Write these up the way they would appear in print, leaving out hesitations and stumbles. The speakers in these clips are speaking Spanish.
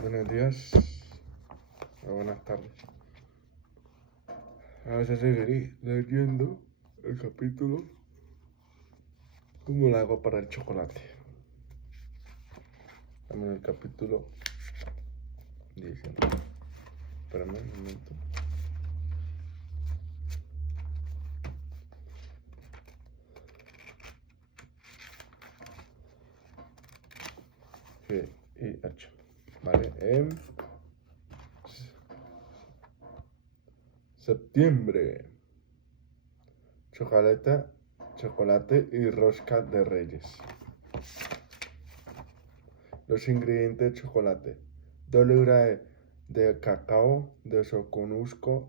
Buenos días o buenas tardes. A veces seguiré leyendo el capítulo como lo hago para el chocolate. También el capítulo 19. Espérame un momento. G y H. Vale. Septiembre. Chocolate y rosca de reyes. Los ingredientes de chocolate: 2 libras de cacao de Soconusco,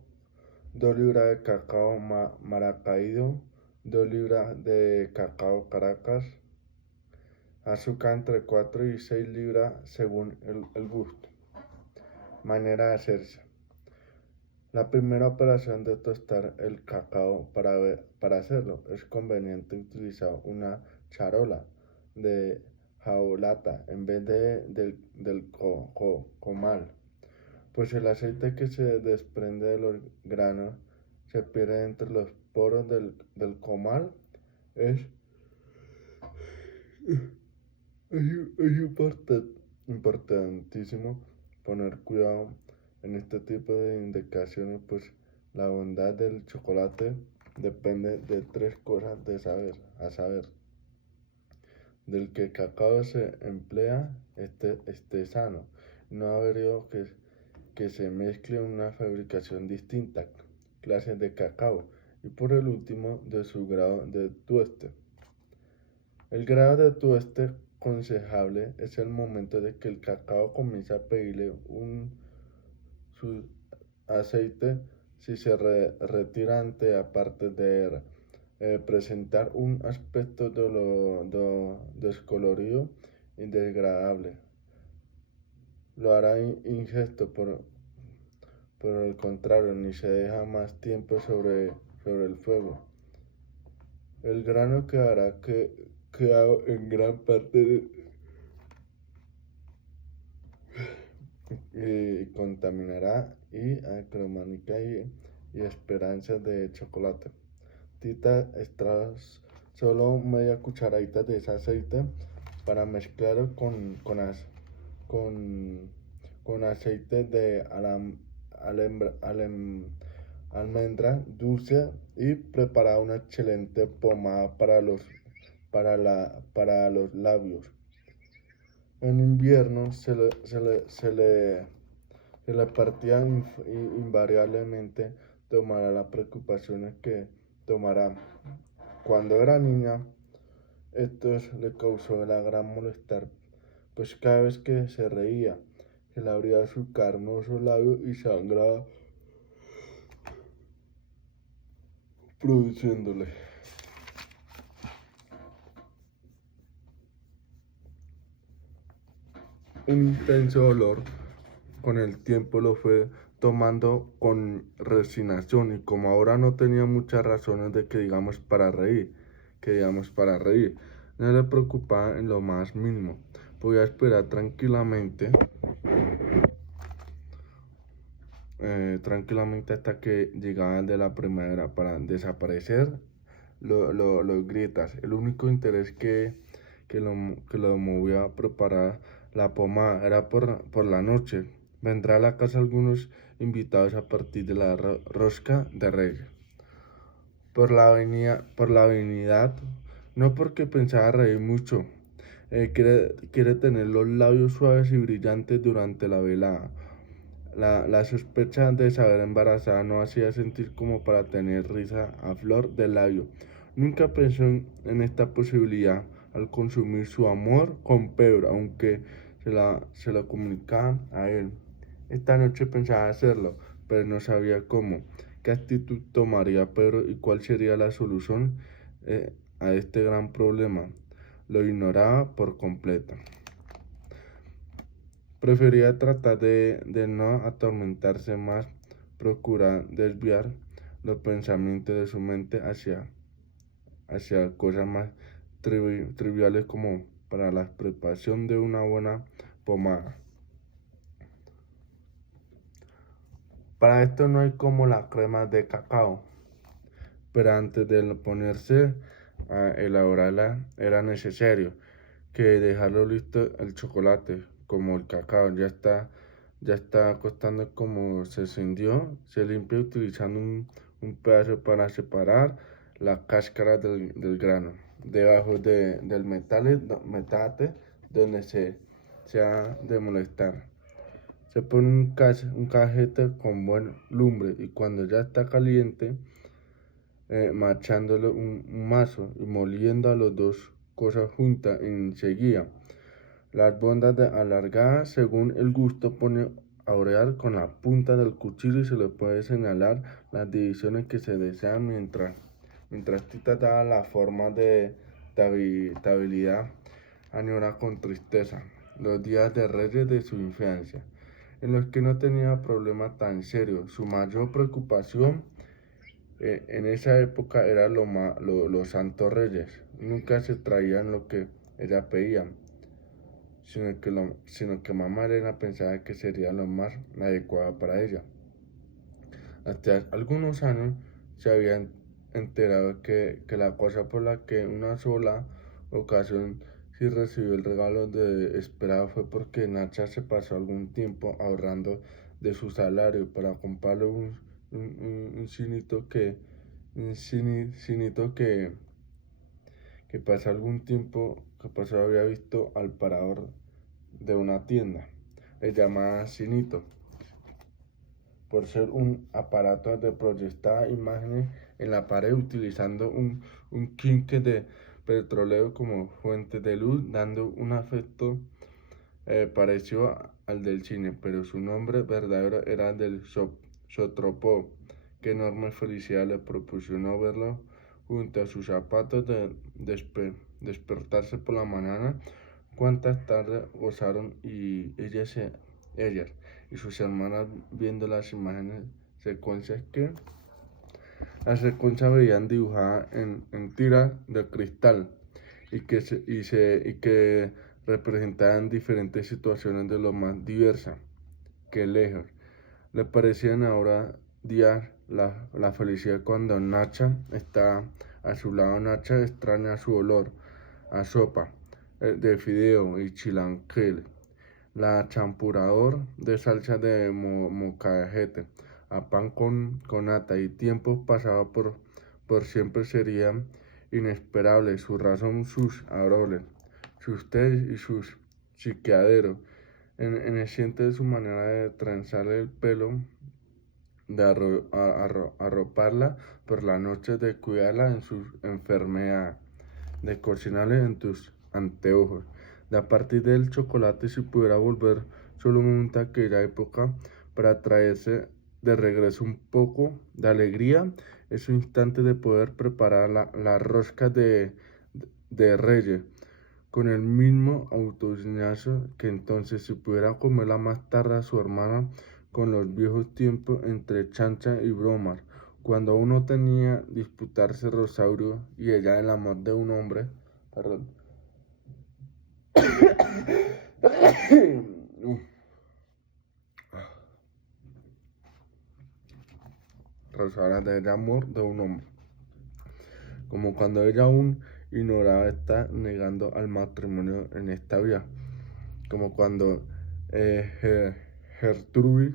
2 libras de cacao Maracaibo, 2 libras de cacao Caracas, azúcar entre 4 y 6 libras según el gusto. Manera de hacerse: la primera operación de tostar el cacao. Para hacerlo es conveniente utilizar una charola de jaulata en vez del comal, pues el aceite que se desprende de los granos se pierde entre los poros del comal. Es importantísimo poner cuidado en este tipo de indicaciones, pues la bondad del chocolate depende de 3 cosas a saber: del que el cacao se emplea esté sano, no haber que se mezcle una fabricación distinta, clases de cacao, y por el último, de su grado de tueste. El grado de tueste aconsejable es el momento de que el cacao comienza a pedirle su aceite. Si se retira aparte de presentar un aspecto descolorido y desagradable, lo hará ingesto. Por el contrario, ni se deja más tiempo sobre el fuego, el grano quedará quedado en gran parte y contaminará y acromática y esperanzas de chocolate. Tita extraes solo media cucharadita de ese aceite para mezclarlo con aceite de almendra dulce y preparar una excelente pomada para los labios. En invierno se le partía invariablemente tomará las preocupaciones que tomará. Cuando era niña, esto le causó la gran molestar, pues cada vez que se reía, se le abría su carnoso labio y sangraba, produciéndole un intenso dolor. Con el tiempo lo fue tomando con resignación, y como ahora no tenía muchas razones de que digamos para reír, no le preocupaba en lo más mínimo. Podía esperar tranquilamente hasta que llegaba el de la primavera para desaparecer los grietas. El único interés que lo movía a preparar la pomada era por la noche. Vendrá a la casa algunos invitados a partir de la rosca de Reyes. Por la avenida, no porque pensaba reír mucho. Quiere tener los labios suaves y brillantes durante la velada. La sospecha de saber embarazada no hacía sentir como para tener risa a flor de labio. Nunca pensó en esta posibilidad al consumir su amor con Pedro, aunque se lo comunicaba a él. Esta noche pensaba hacerlo, pero no sabía cómo, qué actitud tomaría Pedro y cuál sería la solución a este gran problema. Lo ignoraba por completo. Prefería tratar de no atormentarse más, procurar desviar los pensamientos de su mente hacia cosas más triviales, como para la preparación de una buena pomada. Para esto no hay como la crema de cacao, pero antes de ponerse a elaborarla era necesario que dejarlo listo el chocolate, como el cacao ya está costando como se cindió, se limpia utilizando un pedazo para separar la cáscara del grano, debajo del metate donde se ha de molestar. Se pone un cajete con buen lumbre y cuando ya está caliente, machándolo un mazo y moliendo a las dos cosas juntas enseguida. Las bondas alargadas según el gusto pone a orear con la punta del cuchillo y se le puede señalar las divisiones que se desean mientras Tita da la forma de estabilidad, añora con tristeza los días de reyes de su infancia, en los que no tenía problema tan serio. Su mayor preocupación en esa época eran los santos reyes. Nunca se traían lo que ella pedía, sino que mamá Elena pensaba que sería lo más adecuado para ella. Hasta algunos años se habían enterado que la cosa por la que una sola ocasión sí recibió el regalo de esperado fue porque Nacha se pasó algún tiempo ahorrando de su salario para comprarle un cinito que pasó algún tiempo que pasó había visto al parador de una tienda, le llamaba cinito, por ser un aparato de proyectar imágenes en la pared utilizando un quinque de petróleo como fuente de luz, dando un efecto parecido al del cine, pero su nombre verdadero era del Zotropo. Qué enorme felicidad le proporcionó verlo junto a sus zapatos de despertarse por la mañana. Cuántas tardes gozaron ellas y sus hermanas viendo las imágenes secuencias que las secuencias veían dibujadas en tiras de cristal y que representaban diferentes situaciones de lo más diversas que lejos. Le parecían ahora días la felicidad cuando Nacha está a su lado. Nacha extraña su olor a sopa de fideo y chilaquil, la champurador de salsa de mocajete, a pan con nata y tiempos pasados por siempre serían inesperables, su razón, sus aroles, sus tés y sus chiqueaderos, en el siente de su manera de trenzar el pelo, de arroparla por la noche, de cuidarla en su enfermedad, de cocinarle en tus anteojos. De a partir del chocolate, si pudiera volver solo un momento a aquella época para traerse de regreso un poco de alegría, es un instante de poder preparar la rosca de Reyes con el mismo entusiasmo que entonces, si pudiera comerla más tarde a su hermana con los viejos tiempos entre chancha y bromas, cuando uno tenía disputarse Rosario y ella el amor de un hombre, perdón. Rosario del amor de un hombre, como cuando ella aún ignoraba está negando al matrimonio en esta vida, como cuando Gertrude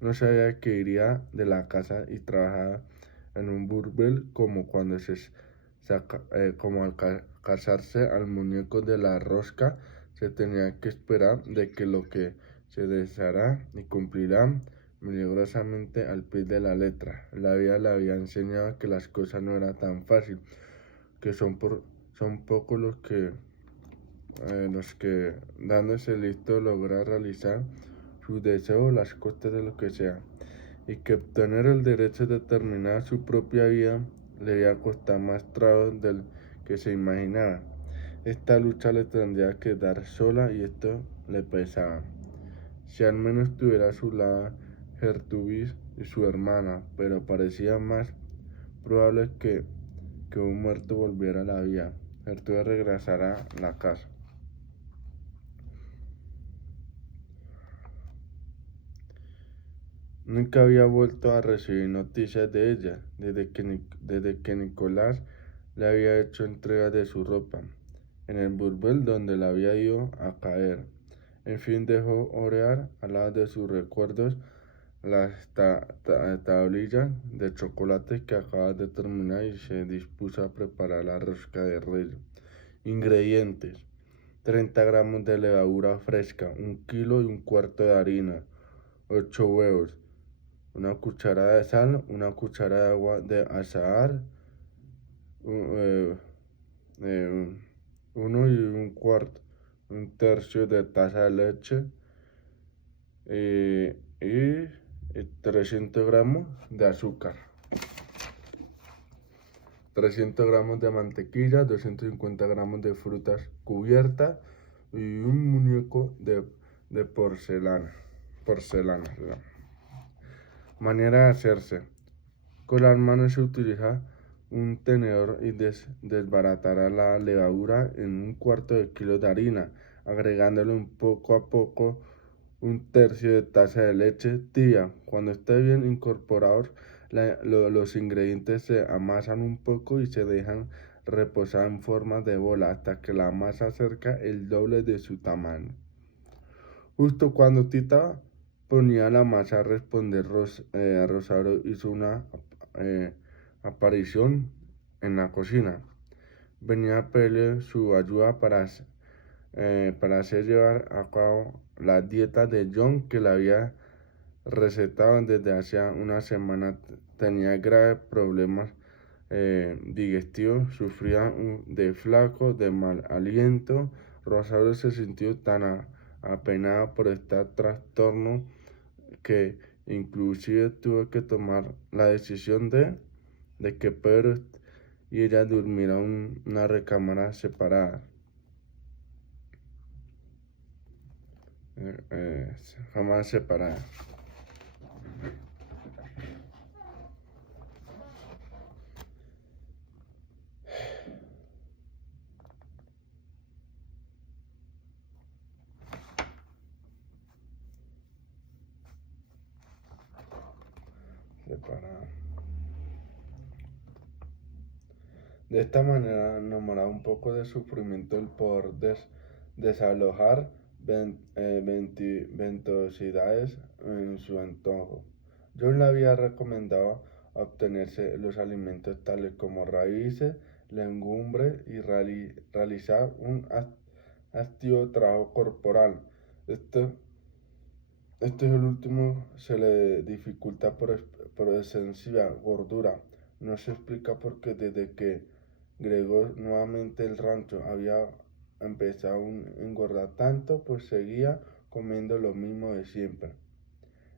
no sabía que iría de la casa y trabajaba en un burdel, como cuando como al casarse al muñeco de la rosca se tenía que esperar de que lo que se deseara y cumplirá milagrosamente al pie de la letra. La vida le había enseñado que las cosas no eran tan fáciles, que son pocos los que dándose listo logra realizar sus deseos a las costas de lo que sea, y que obtener el derecho de terminar su propia vida le iba a costar más trabajo del que se imaginaba. Esta lucha le tendría que dar sola y esto le pesaba. Si al menos tuviera a su lado Gertrudis y su hermana, pero parecía más probable que un muerto volviera a la vida. Gertrudis regresará a la casa. Nunca había vuelto a recibir noticias de ella, desde que Nicolás le había hecho entrega de su ropa, en el burdel donde la había ido a caer. En fin, dejó orear al lado de sus recuerdos las tablillas de chocolate que acaba de terminar y se dispuso a preparar la rosca de reyes. Ingredientes: 30 gramos de levadura fresca, 1,25 kilos de harina, 8 huevos, una cucharada de sal, una cucharada de agua de azahar, 1 1/4, un tercio de taza de leche y 300 gramos de azúcar, 300 gramos de mantequilla, 250 gramos de frutas cubiertas y un muñeco de porcelana. Manera de hacerse: con las manos se utiliza un tenedor y desbaratará la levadura en 1/4 kilo de harina, agregándole poco a poco un tercio de taza de leche tibia. Cuando esté bien incorporados, los ingredientes se amasan un poco y se dejan reposar en forma de bola hasta que la masa acerca el doble de su tamaño. Justo cuando Tita ponía la masa a responder, Rosario hizo una aparición en la cocina. Venía a pedirle su ayuda para hacer llevar a cabo la dieta de John que le había recetado desde hacía una semana. Tenía graves problemas digestivos, sufría de flaco, de mal aliento. Rosario se sintió tan apenada por este trastorno que inclusive tuvo que tomar la decisión de que Pedro y ella durmieran en una recámara separada. Jamás separada. De esta manera, enamorado un poco de sufrimiento, el poder desalojar ventosidades en su antojo. John le había recomendado obtenerse los alimentos tales como raíces, legumbres y realizar un activo trabajo corporal. Esto es el último se le dificulta por excesiva gordura. No se explica por qué desde que agregó nuevamente el rancho había empezado a engordar tanto, pues seguía comiendo lo mismo de siempre.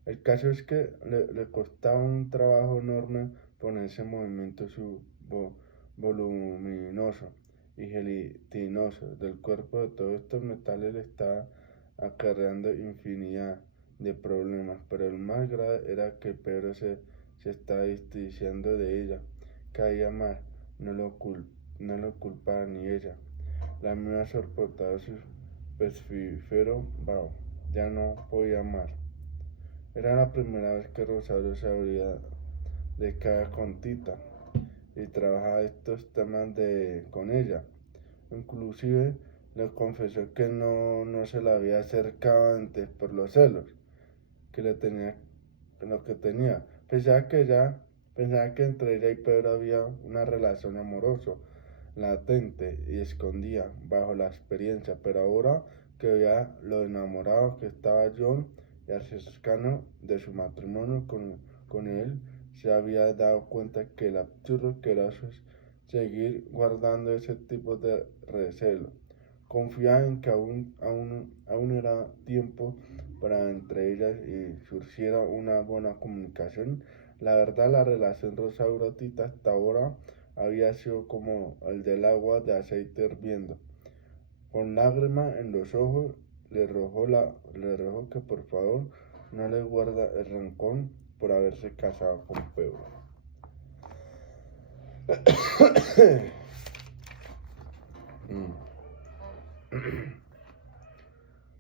El caso es que le costaba un trabajo enorme ponerse en movimiento su voluminoso y gelatinoso del cuerpo. De todos estos metales le estaba acarreando infinidad de problemas, pero el más grave era que Pedro se estaba distanciando de ella cada más. No lo culpaba ni ella. La misma soportaba su pestífero vaho. Ya no podía más. Era la primera vez que Rosario se abría de cara con Tita y trabajaba estos temas con ella. Inclusive le confesó que no se la había acercado antes por los celos que le tenía, lo que tenía. Pensaba que entre ella y Pedro había una relación amorosa latente y escondida bajo la experiencia, pero ahora que veía lo enamorado que estaba John y al cercano de su matrimonio con él, se había dado cuenta que el absurdo que era seguir guardando ese tipo de recelo. Confiaba en que aún era tiempo para entre ellas y surgiera una buena comunicación. La verdad, la relación Rosa-Tita hasta ahora había sido como el del agua de aceite hirviendo. Con lágrimas en los ojos, le rogó que por favor no le guarda el rencor por haberse casado con Pedro.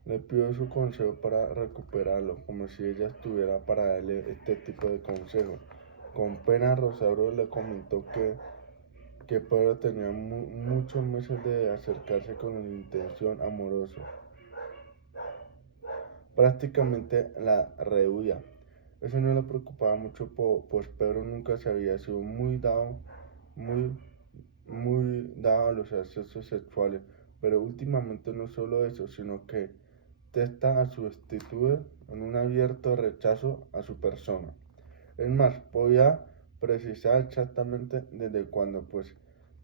Le pidió su consejo para recuperarlo, como si ella estuviera para darle este tipo de consejo. Con pena, Rosario le comentó que Pedro tenía muchos meses de acercarse con la intención amorosa. Prácticamente la rehuía. Eso no le preocupaba mucho, pues Pedro nunca se había sido muy, muy dado a los accesos sexuales. Pero últimamente no solo eso, sino que testa a su actitud en un abierto rechazo a su persona. Es más, podía precisar exactamente desde cuando, pues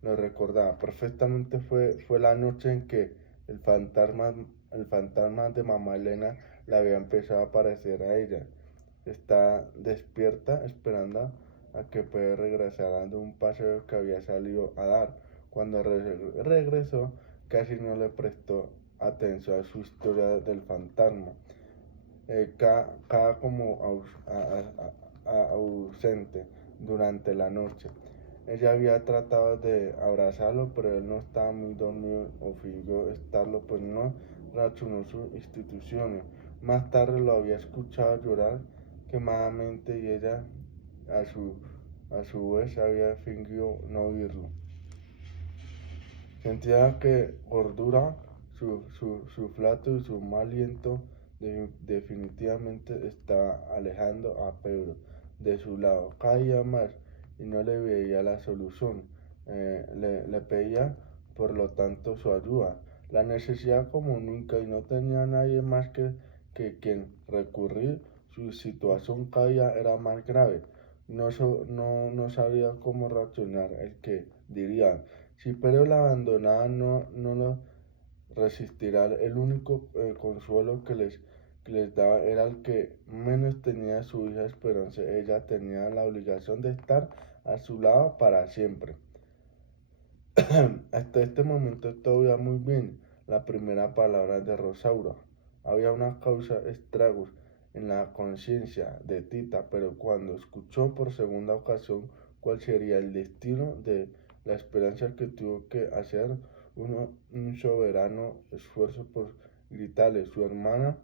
lo recordaba. Perfectamente fue la noche en que el fantasma de mamá Elena le había empezado a aparecer a ella. Está despierta esperando a que Pedro regresara de un paseo que había salido a dar. Cuando regresó, casi no le prestó atención a su historia del fantasma. Cada como ausente durante la noche. Ella había tratado de abrazarlo, pero él no estaba muy dormido o fingió estarlo, pues no reaccionó sus instituciones. Más tarde lo había escuchado llorar quemadamente y ella a su vez había fingido no oírlo. Sentía que gordura, su flato y su mal aliento definitivamente estaba alejando a Pedro de su lado cada día más y no le veía la solución. Le pedía, por lo tanto, su ayuda. La necesidad como nunca y no tenía nadie más que quien recurrir. Su situación cada día era más grave. No sabía cómo reaccionar. El que diría, si Pedro la abandonaba, no lo resistirá. El único consuelo que les daba era el que menos tenía su hija Esperanza. Ella tenía la obligación de estar a su lado para siempre. Hasta este momento todo iba muy bien. La primera palabra de Rosaura. Había una causa estragos en la conciencia de Tita, pero cuando escuchó por segunda ocasión cuál sería el destino de la esperanza que tuvo que hacer un soberano esfuerzo por gritarle a su hermana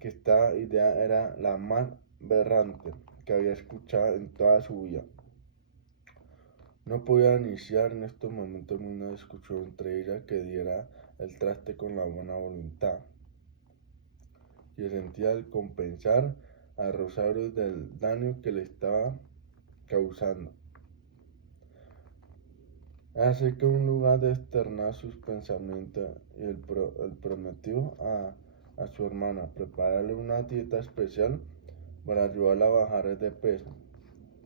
que esta idea era la más berrante que había escuchado en toda su vida. No podía iniciar en estos momentos una discusión entre ella que diera el traste con la buena voluntad y sentía el compensar a Rosario del daño que le estaba causando. Así que en lugar de externar sus pensamientos y el prometió a su hermana prepararle una dieta especial para ayudarla a bajar de peso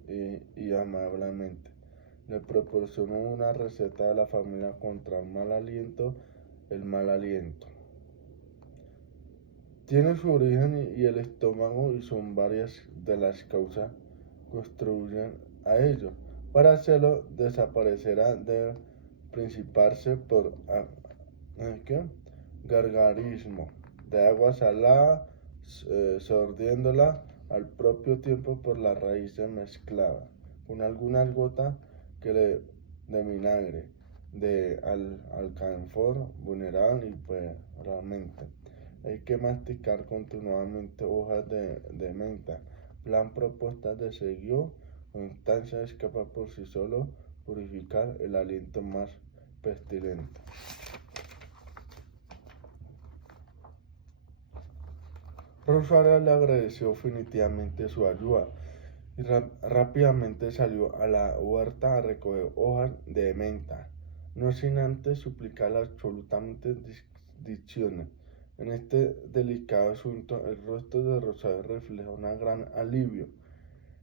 y amablemente le proporcionó una receta de la familia contra el mal aliento. El mal aliento tiene su origen y el estómago y son varias de las causas que contribuyen a ello. Para hacerlo desaparecerá de principarse por gargarismo de agua salada, sordiéndola al propio tiempo por la raíz mezclada con algunas gotas de vinagre, de alcanfor vulnerable y pues realmente. Hay que masticar continuamente hojas de menta. Plan propuesta de seguido, constancia es capaz por sí solo purificar el aliento más pestilente. Rosario le agradeció definitivamente su ayuda y rápidamente salió a la huerta a recoger hojas de menta, no sin antes suplicarle absolutamente discreción. En este delicado asunto, el rostro de Rosario refleja un gran alivio.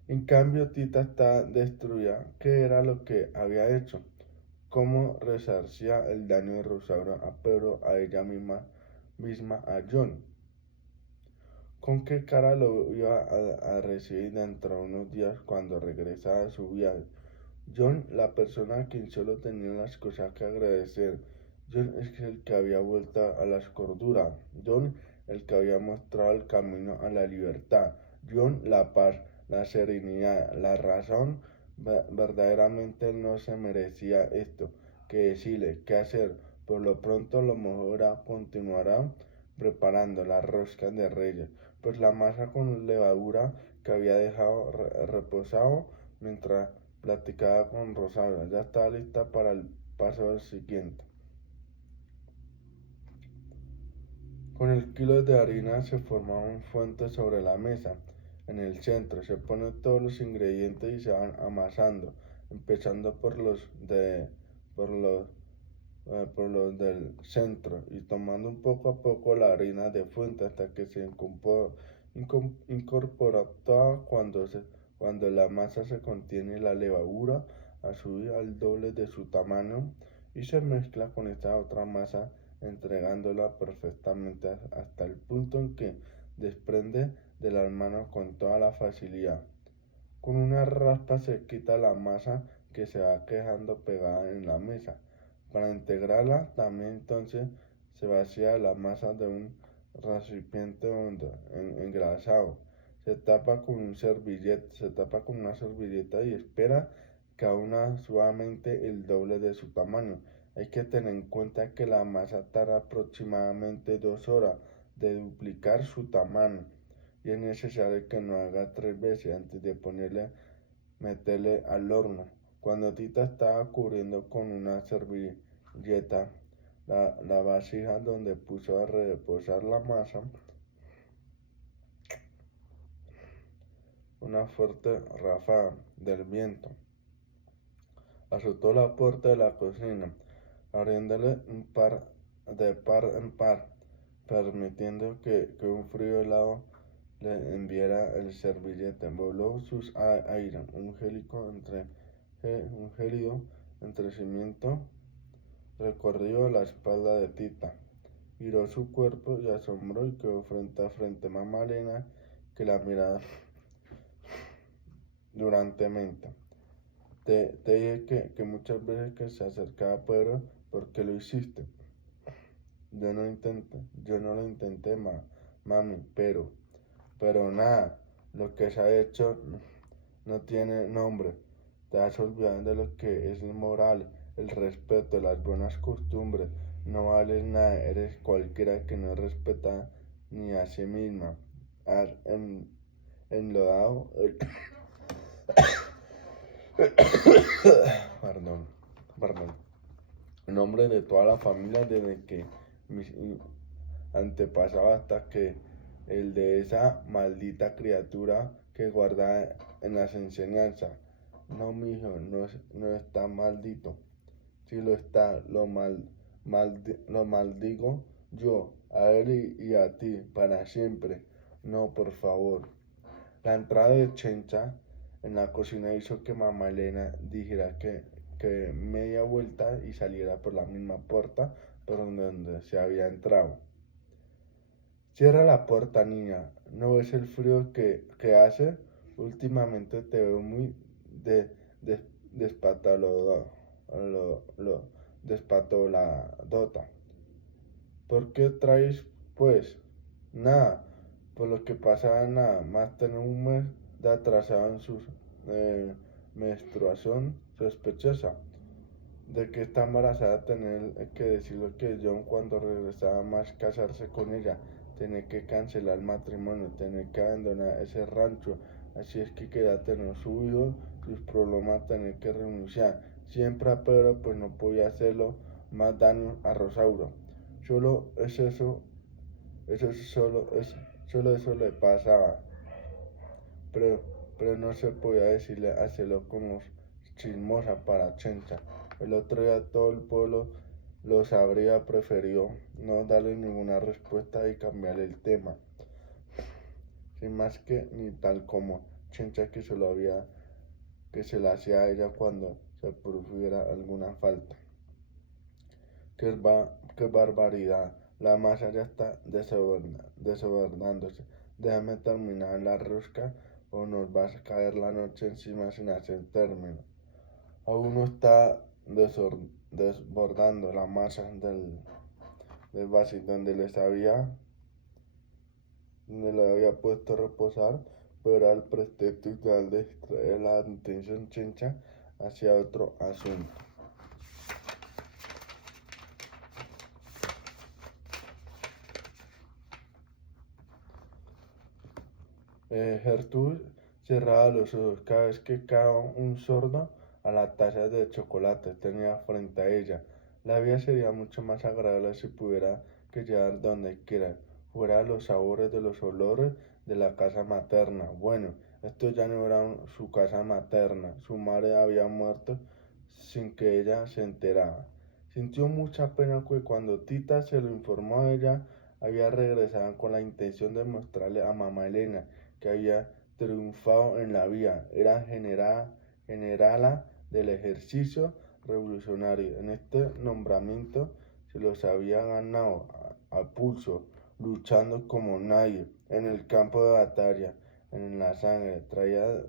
En cambio, Tita está destruida. ¿Qué era lo que había hecho? ¿Cómo resarcía el daño de Rosario a Pedro, a ella misma, a John? ¿Con qué cara lo iba a recibir dentro de unos días cuando regresara a su viaje? John, la persona a quien solo tenía las cosas que agradecer. John es el que había vuelto a la cordura. John, el que había mostrado el camino a la libertad. John, la paz, la serenidad, la razón. Verdaderamente él no se merecía esto. ¿Qué decirle? ¿Qué hacer? Por lo pronto lo mejor continuará preparando las roscas de Reyes, pues la masa con levadura que había dejado reposado mientras platicaba con Rosaura ya estaba lista para el paso siguiente. Con el kilo de harina se formaba un fuente sobre la mesa. En el centro se ponen todos los ingredientes y se van amasando, empezando por los, por los del centro y tomando un poco a poco la harina de fuente hasta que se incorpora toda cuando la masa se contiene la levadura a subir al doble de su tamaño y se mezcla con esta otra masa entregándola perfectamente hasta el punto en que desprende de las manos con toda la facilidad. Con una raspa se quita la masa que se va quedando pegada en la mesa. Para integrarla también entonces se vacía la masa de un recipiente hondo, engrasado. Se tapa con una servilleta y espera que una suavemente el doble de su tamaño. Hay que tener en cuenta que la masa tarda aproximadamente 2 horas de duplicar su tamaño y es necesario que no haga 3 veces antes de meterle al horno. Cuando Tita estaba cubriendo con una servilleta la vasija donde puso a reposar la masa, una fuerte ráfaga del viento azotó la puerta de la cocina, abriéndole de par en par, permitiendo que un frío helado le enviara el servillete. Voló sus aire, un gélido entrecimiento recorrió la espalda de Tita, giró su cuerpo y asombró y quedó frente a frente a Mamá Elena, que la miraba durantemente. Te dije que muchas veces que se acercaba a Pedro, ¿por qué lo hiciste? Yo no lo intenté, mami, pero nada, lo que se ha hecho no tiene nombre. Te has olvidado de lo que es moral, el respeto, las buenas costumbres. No vales nada, eres cualquiera que no respeta ni a sí misma. Has enlodado perdón, perdón. En nombre de toda la familia desde que mis antepasados hasta que el de esa maldita criatura que guarda en las enseñanzas. No, mijo, no está maldito. Si lo está, lo maldigo yo, a él y a ti, para siempre. No, por favor. La entrada de Chencha en la cocina hizo que Mamá Elena dijera que media vuelta y saliera por la misma puerta por donde se había entrado. Cierra la puerta, niña. ¿No ves el frío que hace? Últimamente te veo muy despatoladota. ¿Por qué traes, pues? Nada. Por lo que pasa, nada más tener un mes de atrasado en su menstruación sospechosa de que está embarazada, tener que decirle que John cuando regresaba más casarse con ella, tener que cancelar el matrimonio, tener que abandonar ese rancho, así es que quería tener su hijo, sus problemas, tener que renunciar, siempre a Pedro pues no podía hacerlo más daño a Rosauro, solo eso le pasaba, pero, pero no se podía decirle hacerlo como chismosa para Chencha. El otro día todo el pueblo lo sabría, prefirió no darle ninguna respuesta y cambiar el tema. Sin más que ni tal como Chencha que se la hacía a ella cuando se produjera alguna falta. Qué barbaridad. La masa ya está desabordándose. Déjame terminar la rosca o nos va a caer la noche encima sin hacer término. Aún no está desbordando la masa del vasito donde le había puesto a reposar, pero al pretexto ideal de distraer la atención Chencha hacia otro asunto. Gertrude cerraba los ojos cada vez que caía un sordo a la taza de chocolate tenía frente a ella. La vida sería mucho más agradable si pudiera que llevar donde quiera, fuera los sabores de los olores de la casa materna. Bueno, esto ya no era su casa materna. Su madre había muerto sin que ella se enterara. Sintió mucha pena que cuando Tita se lo informó a ella, había regresado con la intención de mostrarle a mamá Elena que había triunfado en la vida. Era generala del ejercicio revolucionario. En este nombramiento se los había ganado a pulso, luchando como nadie, en el campo de batalla, en la sangre. Traía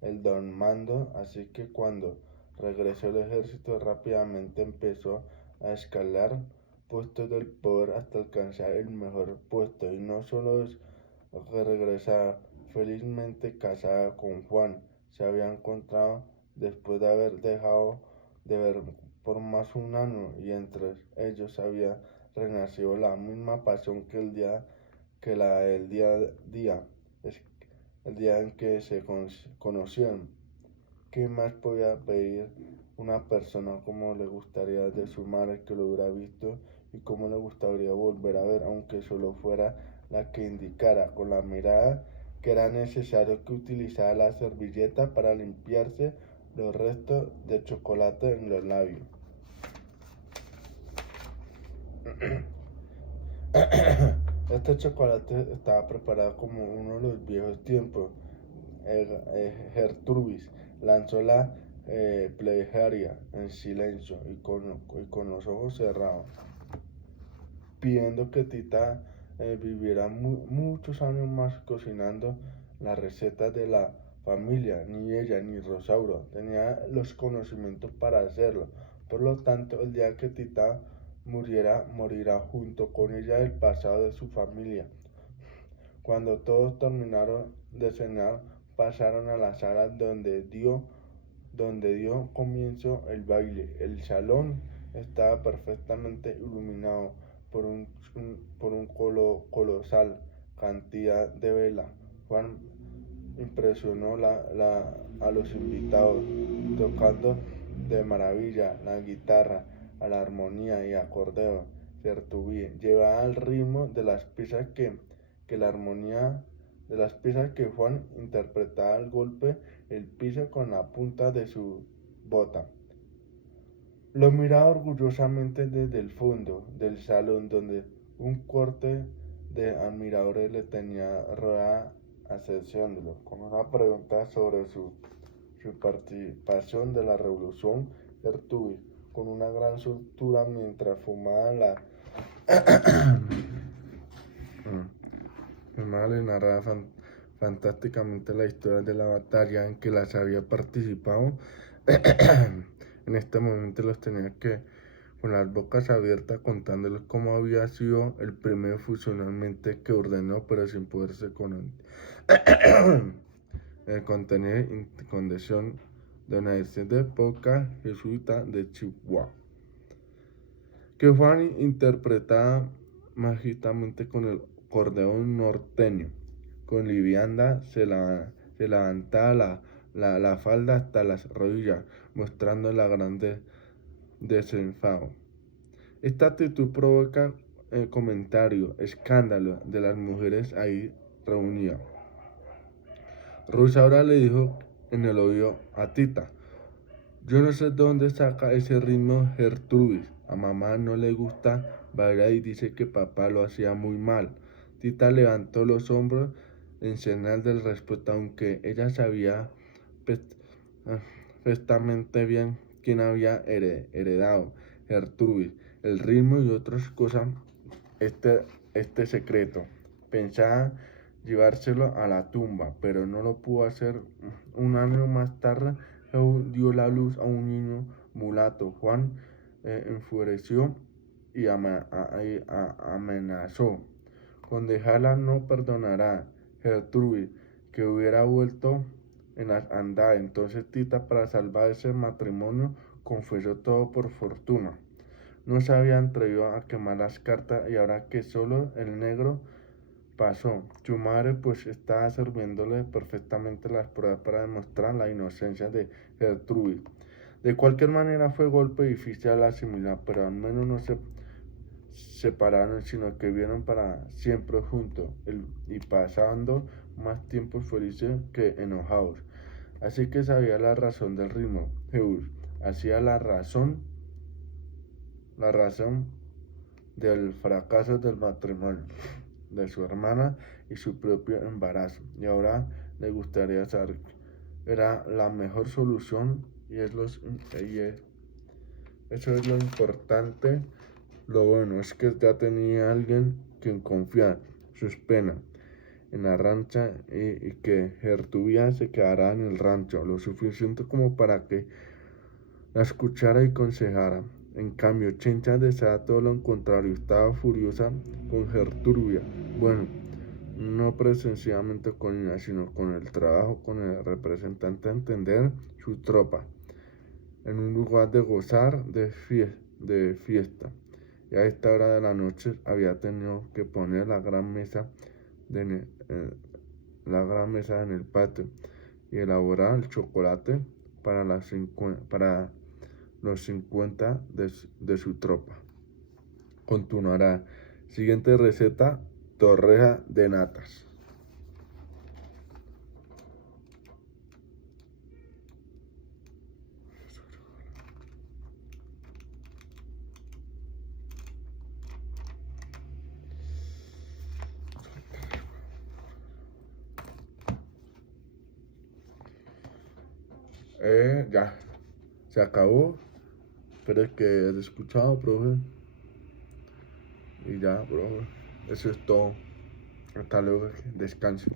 el don mando, así que cuando regresó el ejército rápidamente empezó a escalar puestos del poder hasta alcanzar el mejor puesto. Y no solo es que regresaba felizmente casada con Juan, se había encontrado después de haber dejado de ver por más un año y entre ellos había renacido la misma pasión que la del día, el día en que se conocieron. ¿Qué más podía pedir una persona como le gustaría de su madre que lo hubiera visto y cómo le gustaría volver a ver, aunque solo fuera la que indicara con la mirada que era necesario que utilizara la servilleta para limpiarse los restos de chocolate en los labios? Este chocolate estaba preparado como uno de los viejos tiempos. Gertrudis lanzó la plegaria en silencio y con los ojos cerrados, pidiendo que Tita viviera muchos años más cocinando las recetas de la familia. Ni ella ni Rosauro tenía los conocimientos para hacerlo. Por lo tanto, el día que Tita muriera, morirá junto con ella el pasado de su familia. Cuando todos terminaron de cenar, pasaron a la sala donde dio comienzo el baile. El salón estaba perfectamente iluminado por un colosal cantidad de velas. Juan impresionó a los invitados, tocando de maravilla la guitarra, a la armonía y acordeón. Gertrude llevaba el ritmo de las piezas que la armonía de las piezas que Juan interpretaba al golpe el piso con la punta de su bota. Lo miraba orgullosamente desde el fondo del salón donde un corte de admiradores le tenía rodeada ascendiéndolo con una pregunta sobre su participación de la revolución. Gertrude, con una gran soltura mientras fumaba la mi madre le narraba fantásticamente la historia de la batalla en que las había participado. En este momento los tenía que con las bocas abiertas contándoles cómo había sido el primero funcionalmente que ordenó, pero sin poderse contener condición de una edición de época jesuita de Chihuahua, que Juan interpretaba mágicamente con el acordeón norteño. Con liviandad se levantaba la falda hasta las rodillas, mostrando la grande desenfado. Esta actitud provoca comentario, escándalo de las mujeres ahí reunidas. Rosaura le dijo en el oído a Tita: yo no sé de dónde saca ese ritmo Gertrudis. A mamá no le gusta bailar y dice que papá lo hacía muy mal. Tita levantó los hombros en señal del respeto, aunque ella sabía perfectamente bien quién había heredado Gertrudis, el ritmo y otras cosas. Este secreto. Pensaba llevárselo a la tumba, pero no lo pudo hacer. Un año más tarde, dio la luz a un niño mulato. Juan enfureció y amenazó con dejarla. No perdonará Gertrude que hubiera vuelto en las andadas. Entonces Tita, para salvar ese matrimonio, confesó todo por fortuna. No se había atrevido a quemar las cartas y ahora que solo el negro pasó. Su madre pues estaba sirviéndole perfectamente las pruebas para demostrar la inocencia de Gertrudis. De cualquier manera fue golpe difícil al asimilar, pero al menos no se separaron, sino que vivieron para siempre juntos y pasando más tiempos felices que enojados. Así que sabía la razón del ritmo. Zeus hacía la razón del fracaso del matrimonio de su hermana y su propio embarazo. Y ahora le gustaría saber era la mejor solución eso es lo importante. Lo bueno es que ya tenía alguien quien confiar sus penas en la rancha y que Gertrudis se quedara en el rancho lo suficiente como para que la escuchara y aconsejara. En cambio, Chencha deseaba todo lo contrario, estaba furiosa con Gertrudis. Bueno, no presencialmente con ella, sino con el trabajo, con el representante a entender su tropa, en un lugar de gozar de fiesta. Y a esta hora de la noche había tenido que poner la gran mesa en el patio y elaborar el chocolate para los 50 de su tropa. Continuará. Siguiente receta, torreja de natas. Ya, se acabó. Espero que hayas escuchado, profe. Y ya, profe. Eso es todo. Hasta luego. Descanse.